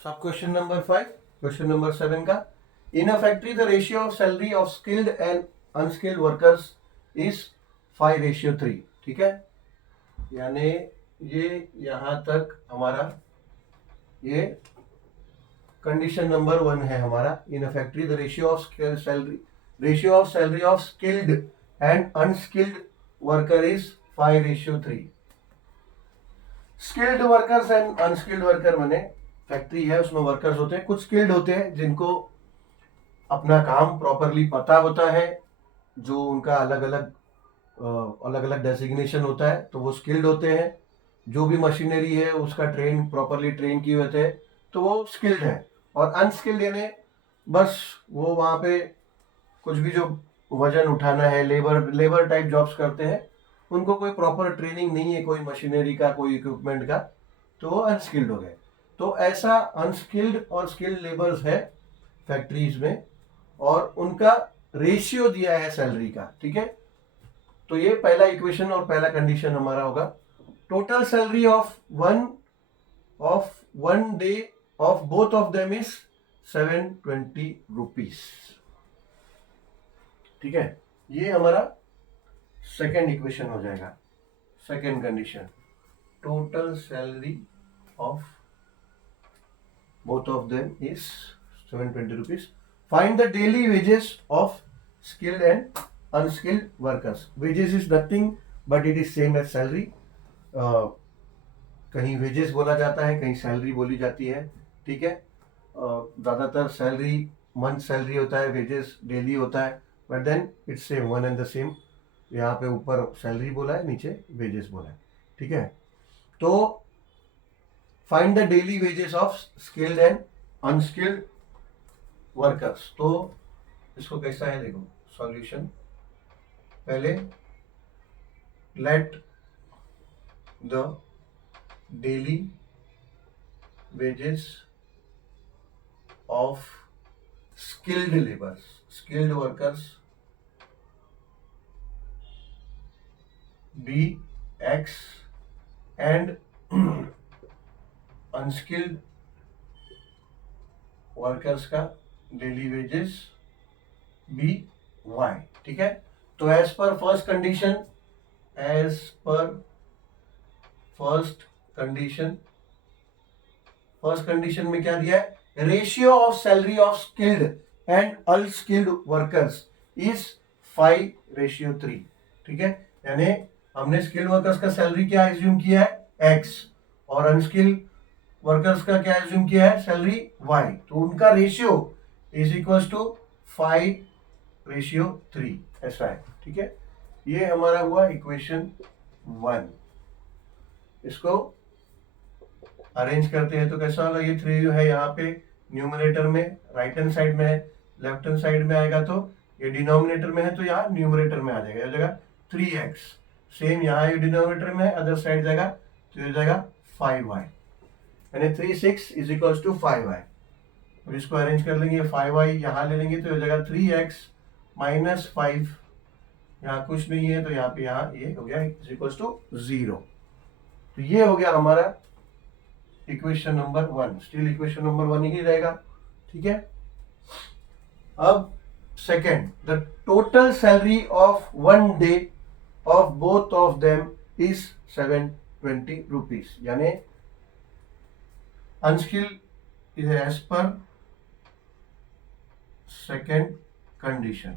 सब question number 5, question number 7 का, in a factory the ratio of salary of skilled and unskilled workers is 5:3। ठीक है, यानी ये यहां तक हमारा ये कंडीशन नंबर 1 है हमारा। In a factory the ratio of salary of skilled and unskilled worker is 5:3। Skilled workers and unskilled worker माने फैक्ट्री है, उसमें वर्कर्स होते हैं, कुछ स्किल्ड होते हैं जिनको अपना काम प्रॉपरली पता होता है, जो उनका अलग अलग डेसिग्नेशन होता है, तो वो स्किल्ड होते हैं। जो भी मशीनरी है उसका प्रॉपरली ट्रेन किए होते हैं, तो वो स्किल्ड है। और अनस्किल्ड यानी बस वो वहाँ पे कुछ भी जो वजन उठाना है, लेबर टाइप जॉब्स करते हैं, उनको कोई प्रॉपर ट्रेनिंग नहीं है, कोई मशीनरी का, कोई इक्विपमेंट का, तो वो अनस्किल्ड हो गए। तो ऐसा अनस्किल्ड और स्किल्ड लेबर्स है फैक्ट्रीज में, और उनका रेशियो दिया है सैलरी का। ठीक है, तो ये पहला इक्वेशन और पहला कंडीशन हमारा होगा। Total salary of one day of both of them is 720 rupees. ठीक है, ये हमारा सेकेंड इक्वेशन हो जाएगा। Second condition, total salary of both of them is 720 rupees. Find the daily wages of skilled and unskilled workers. Wages is nothing but it is same as salary. कहीं wages बोला जाता है, कहीं salary बोली जाती है। ठीक है, ज़्यादातर सैलरी मंथ सैलरी होता है, वेजेस डेली होता है, but then it's same, one and the same. यहाँ पे ऊपर सैलरी बोला है, नीचे वेजेस बोला है। ठीक है, तो find the daily wages of skilled and unskilled workers. तो इसको कैसा है, देखो सॉल्यूशन। पहले let the daily wages of skilled labours, skilled workers be X and unskilled workers का डेली वेजेस बी वाई। ठीक है, तो एज पर फर्स्ट कंडीशन में क्या दिया है, ratio of salary of skilled and unskilled workers is 5:3। ठीक है, यानी हमने स्किल्ड वर्कर्स का सैलरी क्या एज्यूम किया है, एक्स, और अनस्किल्ड वर्कर्स का क्या एज्यूम किया है, सैलरी वाई। तो उनका रेशियो इज इक्वल टू 5:3, ऐसा है। ठीक है, ये हमारा हुआ इक्वेशन 1। इसको अरेंज करते हैं तो कैसा होगा, ये 3 है यहाँ पे न्यूमरेटर में, राइट हैंड साइड में है, लेफ्ट हैंड साइड में आएगा तो ये डिनोमिनेटर में है, तो यहाँ न्यूमरेटर में आ जाएगा, हो जाएगा 3x। सेम यहाँ ये डिनोमिनेटर में है, अदर साइड जाएगा तो ये जाएगा 5y, यानी 3/6 इज इक्वल टू 5y। अब इसको अरेंज कर लेंगे, 5y यहाँ ले लेंगे तो हो जाएगा 3x माइनस 5, यहाँ कुछ नहीं है तो यहाँ पे ये हो गया इज इक्वल टू 0। तो ये हो गया हमारा equation number 1। Still equation number 1 ही रहेगा। ठीक है, अब second, the total salary of one day of both of them is 720 rupees, यानी unskilled is as per second condition.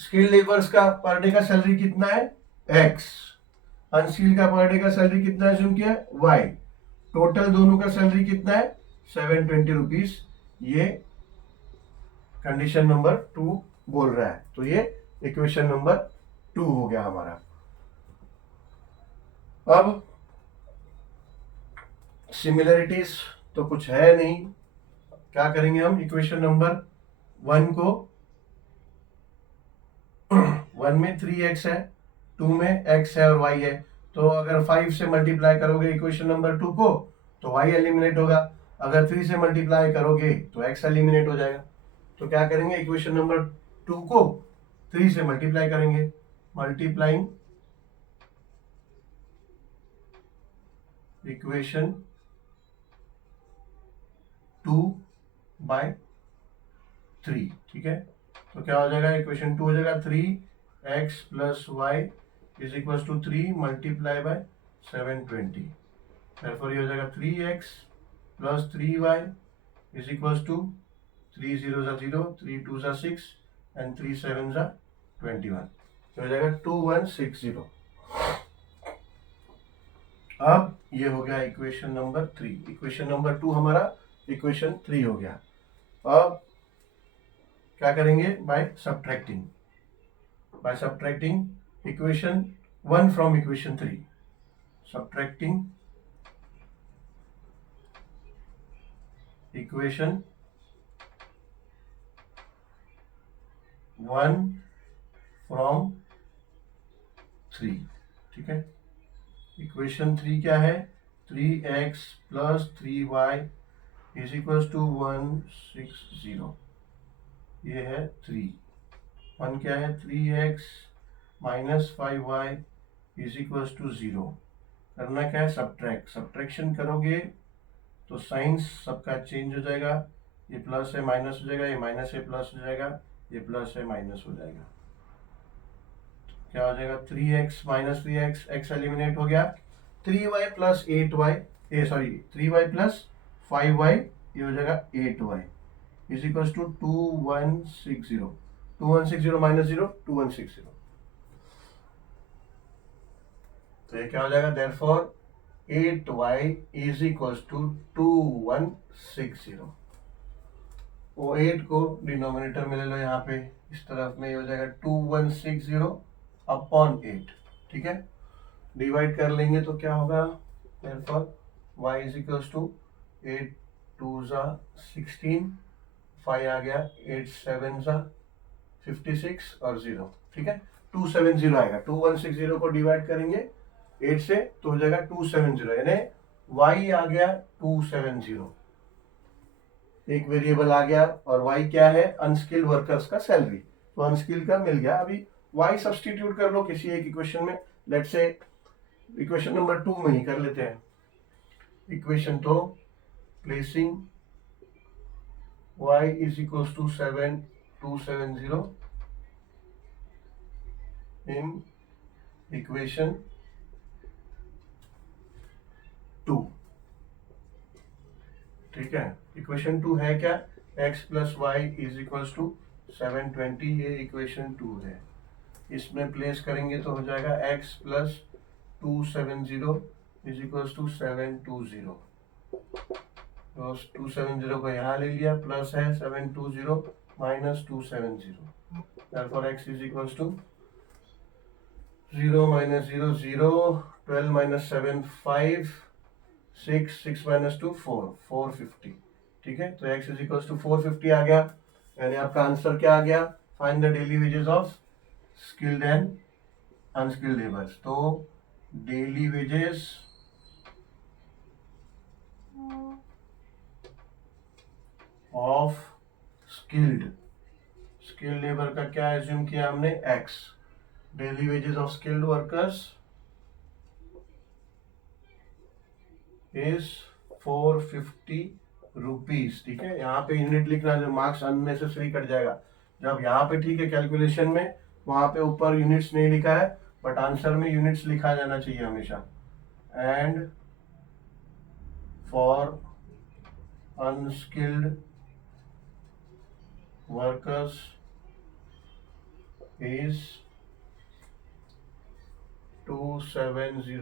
Skilled labours का पर डे का सैलरी कितना है, एक्स, अनस्किल्ड का पर डे का सैलरी कितना एज्यूम किया है, वाई। टोटल दोनों का सैलरी कितना है, 720 रुपीज। ये कंडीशन नंबर 2 बोल रहा है, तो ये इक्वेशन नंबर 2 हो गया हमारा। अब सिमिलरिटीज तो कुछ है नहीं, क्या करेंगे हम, इक्वेशन नंबर 1 को 1 में 3x है, 2 में x है और y है, तो अगर 5 से मल्टीप्लाई करोगे इक्वेशन नंबर 2 को तो y एलिमिनेट होगा, अगर 3 से मल्टीप्लाई करोगे तो x एलिमिनेट हो जाएगा। तो क्या करेंगे, इक्वेशन नंबर 2 को 3 से मल्टीप्लाई करेंगे, मल्टीप्लाइंग इक्वेशन 2/3, ठीक है। तो क्या हो जाएगा, इक्वेशन 2 हो जाएगा 3x plus Y is equal to 3 multiply by 720। therefore ये हो जाएगा 3x plus 3y is equal to 3 0 0, 3 2 6 and 3 7 21। तो हो जाएगा 2160। अब ये हो गया इक्वेशन नंबर 3। इक्वेशन नंबर 2 हमारा इक्वेशन 3 हो गया। अब क्या करेंगे, by subtracting equation 1 from equation 3। Subtracting equation 1 from 3, ठीक है। इक्वेशन 3 क्या है, 3x plus 3y is equal to 160। ये है 3। 1 क्या है, 3x minus 5y is equal to 0। करना क्या है, सब्ट्रैक्शन करोगे तो साइंस सबका चेंज हो जाएगा। ये प्लस है माइनस हो जाएगा, ये माइनस है प्लस हो जाएगा, ये प्लस है माइनस हो जाएगा। क्या हो जाएगा, 3x minus 3x, x eliminate हो गया। 3y plus 8y, 3y plus 5y, ये हो जाएगा 8y is equal to 2160। 2160 minus 0, 2160। तो ये क्या हो जाएगा, therefore 8y is equal to 2160। वो 8 को डिनोमिनेटर में ले लो, यहाँ पे इस तरफ में, ये हो जाएगा 2160 अपॉन 8, ठीक है। डिवाइड कर लेंगे तो क्या होगा, therefore y is equal to 8 2 16, 5 आ गया, 8 7 56 और 0, ठीक है। 270 आएगा। 2160 को डिवाइड करेंगे 8 से तो हो जाएगा 270, यानी y आ गया 270। एक वेरिएबल आ गया, और y क्या है, अनस्किल्ड वर्कर्स का सैलरी। तो अनस्किल्ड का मिल गया। अभी y सब्सटीट्यूट कर लो किसी एक इक्वेशन में। लेट्स से इक्वेशन नंबर 2 में ही कर लेते हैं इक्वेशन। तो placing y is equal to 270 in equation 2, ठीक है। इक्वेशन 2 है क्या, x plus Y is equal to 720, ये इक्वेशन 2 है। इसमें प्लेस करेंगे तो हो जाएगा x plus 270 is equal to 720। तो 270 को यहाँ ले लिया, प्लस है 720 minus 270, therefore x is equal to 0 minus 0 0, 12 minus 7 5, 6 minus 2 4, 450, ठीक है। तो x इज इक्वल टू 450 आ गया, यानी आपका आंसर क्या आ गया, find the daily wages of skilled and unskilled labours. तो daily wages of skilled labour का क्या एज्यूम किया हमने, x। Daily wages of skilled workers is 450 rupees, ठीक है। यहाँ पे यूनिट लिखना, जो मार्क्स अननेसेसरी कट जाएगा। जब यहाँ पे ठीक है कैलकुलेशन में, वहां पे ऊपर यूनिट्स नहीं लिखा है, बट आंसर में यूनिट्स लिखा जाना चाहिए हमेशा। And for unskilled workers is 270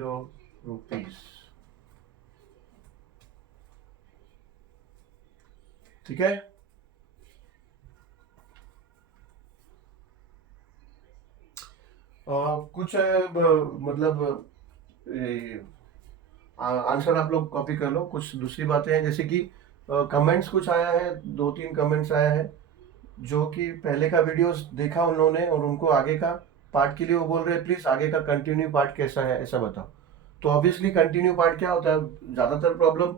rupees, ठीक है। कुछ मतलब आंसर आप लोग कॉपी कर लो। कुछ दूसरी बातें हैं, जैसे कि कमेंट्स कुछ आया है, 2-3 कमेंट्स आया है जो कि पहले का वीडियोस देखा उन्होंने, और उनको आगे का पार्ट के लिए वो बोल रहे हैं प्लीज आगे का कंटिन्यू पार्ट कैसा है, ऐसा बताओ। तो ऑब्वियसली कंटिन्यू पार्ट क्या होता है, ज्यादातर प्रॉब्लम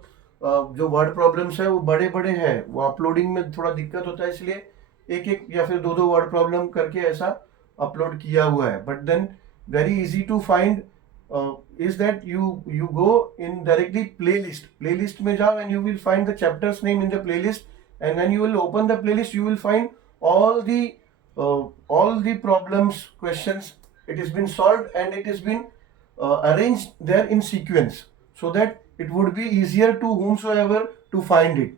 जो वर्ड प्रॉब्लम्स है वो बड़े बड़े हैं, वो अपलोडिंग में थोड़ा दिक्कत होता है, इसलिए एक एक या फिर 2-2 वर्ड प्रॉब्लम करके ऐसा अपलोड किया हुआ है। But then very easy to find is that you go in directly playlist में जाओ and you will find the chapters name in the playlist, and when you will open the playlist you will find all the problems questions. It has been solved and it has been arranged there in sequence so that it would be easier to whomsoever to find it.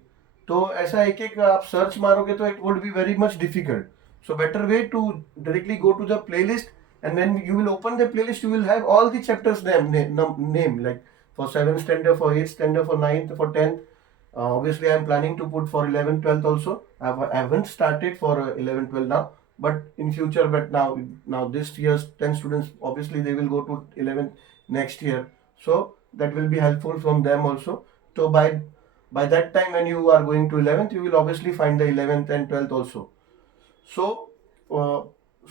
तो ऐसा एक एक आप search मारोगे तो it would be very much difficult. So better way to directly go to the playlist, and when you will open the playlist you will have all the chapters name like for 7th standard, for 8th standard, for 9th, for 10th. Obviously I am planning to put for 11th 12th also. I haven't started for 11th 12th now, but in future. But now this year's 10 students, obviously they will go to 11th next year, so that will be helpful from them also. So by that time when you are going to 11th you will obviously find the 11th and 12th also. So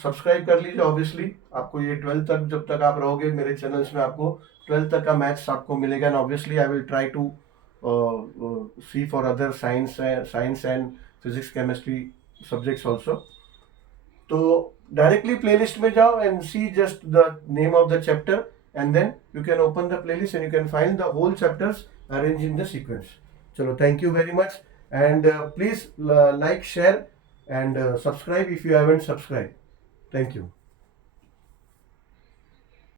subscribe कर लीजिए. Obviously आपको ये 12th तक, जब तक आप रहोगे मेरे चैनल्स में, आपको 12th तक का मैथ्स आपको मिलेगा. And obviously I will try to see for other science and physics chemistry subjects also. तो डायरेक्टली प्लेलिस्ट में जाओ and see just the name of the chapter, and then you can open the playlist and you can find the whole chapters arrange in the sequence. चलो, thank you very much, and please like, share and subscribe if you haven't subscribed. Thank you.